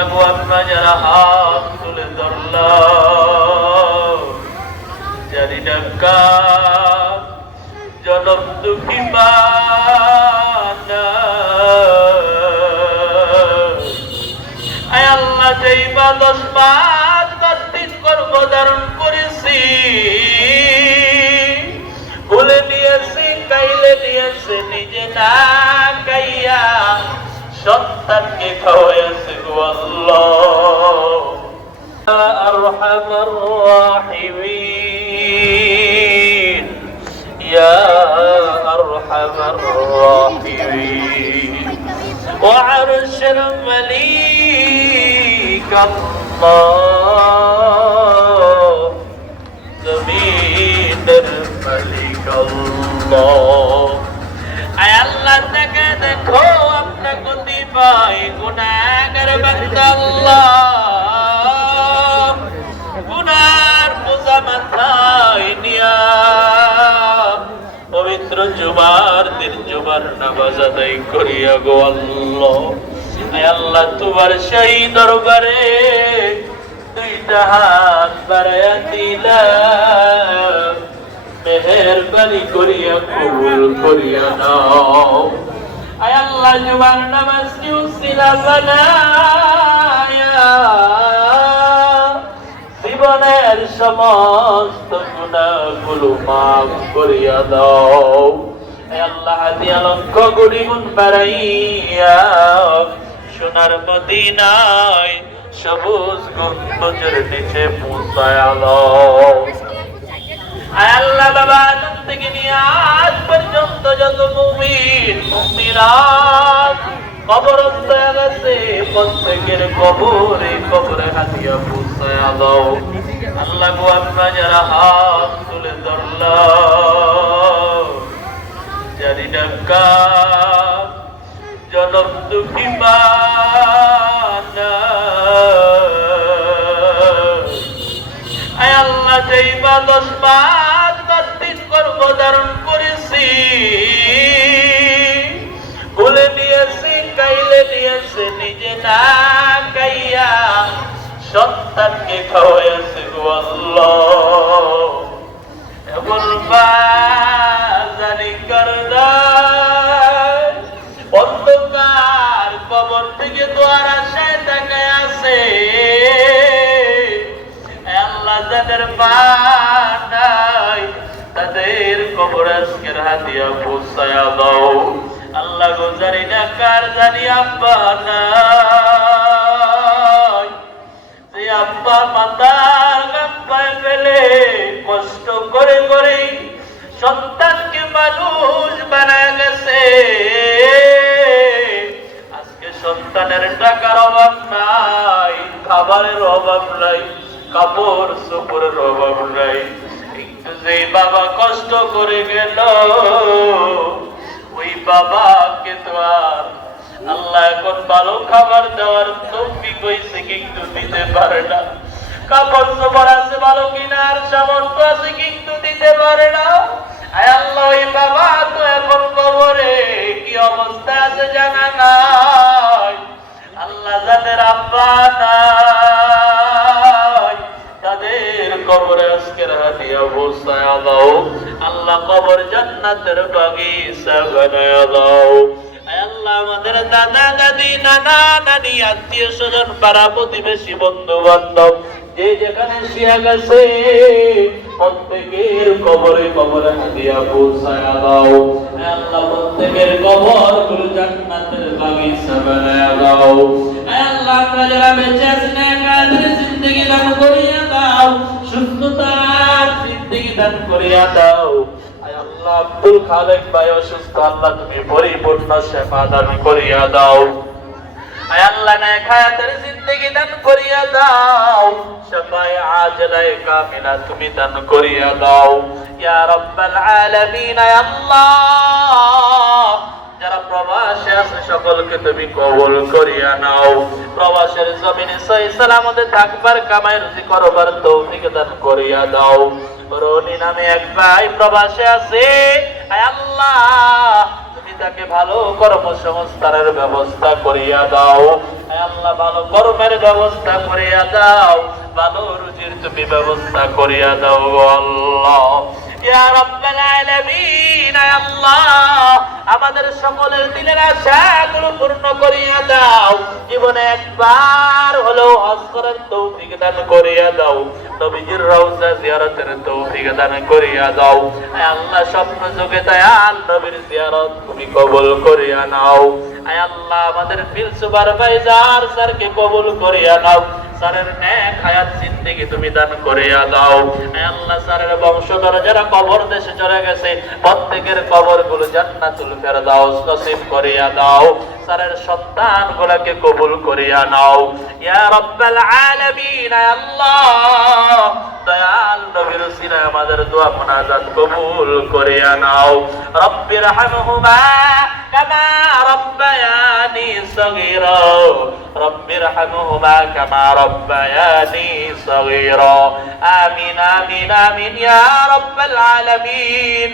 আল্লাহ গো আমরা যারা হাত তুলে ধরলাম জানি না কার জনম দুঃখী বানা আয় আল্লাহ যেই বা 10 মাস 10 দিন গর্ভ ধারণ করেছি ভুলে নিয়েছি খাইলে নিয়েছে নিজে না খাইয়া সন্তানকে খাওয়াইছে গো আল্লাহ আরহামার রাহিমিন ইয়া আরহামার রাহিমিন ওয়া আরশিল মালিক আল্লাহ জমিনের মালিক আল্লাহ আয় আল্লাহ তাকে দেখো আপনার গতি পাই গুনাহগার বান্দা আল্লাহ গুনার বোঝা মাথায় নিয়া পবিত্র জুমার দিন জুমার নামাজ আদায় করিয়া গো আল্লাহ আয় আল্লাহ তোমার সেই দরবারে দুইটা হাত বাড়াইয়া দিলাম মেহেরবানি করিয়া কবুল করিয়া নাও আয় আল্লাহ জুমার নামাজ কি উসিলা বানায়া জীবনের সমস্ত গুনাহগুলো মাফ করিয়া দাও আয় আল্লাহ হাদিয়া লক্ষ কোটি গুণ বাড়াইয়া সোনার মদিনায় সবুজ গম্বুজের নিচে পৌঁছায়া দাও আয় আল্লাহ বাবা আদম থেকে নিয়ে আজ পর্যন্ত যত মুমিন মুমিনাত কবরস্থ হয়ে গেছে প্রত্যেকের কবরে হাতিয়া পৌঁছায়া দাও আল্লাহ গো আমরা যারা হাত তুলে ধরলাম জানি না কার জনম দুঃখী বানা আয় আল্লাহ যেই বা 10 মাস 10 দিন গর্ভ ধারণ করেছি ভুলে নিয়েছি খাইলে নিয়েছে নিজে না খাইয়া সন্তানকে খাওয়াইছে গো আল্লাহ এমন জানি করদার অন্ধকার কবর থেকে দোয়ার আশায় তাকায় আছে আল্লাহ যাদের মা নাই তাদের কবর আজকের হাতিয়া পৌঁছায়া দাও আল্লাহ গো জানি না কার জানি আব্বা নাই যে আব্বা মাতার গাম্পায় ফেলে কষ্ট করে করে সন্তানকে মানুষ বানায় গেছে আজকে সন্তানের টাকার অভাব নাই খাবারের অভাব নাই কাপড় চোপড়ের অভাব নাই কিন্তু যে বাবা কষ্ট করে গেল ওই বাবাকে তো আর আল্লাহ এখন ভালো খাবার দেওয়ার তৌফিক হইছে কিন্তু দিতে পারে না কাপড় চোপড় আছে ভালো কিনার সামর্থ্য আছে কিন্তু দিতে পারে না আয় আল্লাহ ওই বাবা তো এখন কবরে কি অবস্থা আছে জানা নাই আল্লাহ যাদের আব্বা নাই তাদের কবরে আজকের হাতিয়া পৌঁছায়া দাও আল্লাহ কবর জান্নাতের বাগিচা বানায়া দাও আয় আল্লাহ আমাদের দাদা দাদি নানা নানি আত্মীয় স্বজন পাড়া প্রতিবেশী বন্ধু বান্ধব যে যেখানে শুয়ে গেছে প্রত্যেকের কবরে হাতিয়া পৌঁছায়া দাও আয় আল্লাহ প্রত্যেকের কবর গুলো জান্নাতের বাগিচা বানায়া দাও আয় আল্লাহ আমরা যারা বেঁচে আছি না কাদের জিন্দেগি দান করিয়া দাও সুস্থতার জিন্দেগি দান করিয়া দাও আয় আল্লাহ আব্দুল খালেক ভাই অসুস্থ আল্লাহ তুমি পরিপূর্ণ সেবা দান করিয়া দাও আয় আল্লাহ নেক হায়াতের জিন্দেগি দান করিয়া দাও শাফায়ে আজলায়ে কামিলা তুমি দান করিয়া দাও ইয়া রাব্বাল আলামিন আয় আল্লাহ যারা প্রবাসে আছে সকলকে তুমি কবুল করিয়া নাও প্রবাসের জমিনে সহি সালামতে থাকবার কামাই রুজি করবার তৌফিক দান করিয়া দাও রনি নামে এক ভাই প্রবাসে আছে আয় আল্লাহ তুমি তাকে ভালো কর্মসংস্থানের ব্যবস্থা করিয়া দাও আয় আল্লাহ ভালো কর্মের ব্যবস্থা করিয়া দাও, ভালো রুজির তুমি ব্যবস্থা করিয়া দাও গো আল্লাহ। ইয়া রাব্বাল আলামিন, আয় আল্লাহ আমাদের সকলের দিলের আশাগুলো পূর্ণ করিয়া দাও। জীবনে একবার হলেও হজ করার তৌফিক দান করিয়া দাও, নবীজির রওজা জিয়ারতের তৌফিক দান করিয়া দাও। আয় আল্লাহ স্বপ্ন যোগে দয়াল নবীর জিয়ারত তুমি কবুল করিয়া নাও। আয় আল্লাহ আমাদের পীর সুপারভাইজার স্যারকে কবুল করিয়া নাও, স্যারের নেক হায়াত জিন্দেগি তুমি দান করিয়া দাও। আয় আল্লাহ স্যারের বংশধর যারা কবর দেশে চলে গেছে প্রত্যেকের কবরগুলো জান্নাতুল ফেরদাউস নসিব করিয়া দাও, স্যারের সন্তানগুলোকে কবুল করিয়া নাও ইয়া রাব্বাল আলামিন। আয় আল্লাহ দয়াল নবীর উসিলায় আমাদের দোয়া মুনাজাত কবুল করিয়া নাও। রব্বির হামহুমা কামা রব্বায়ানি সগীরা, রব্বির হামহুমা কামা রব্বায়ানি সগীরা। আমিন আমিন আমিন ইয়া রাব্বাল আলামিন।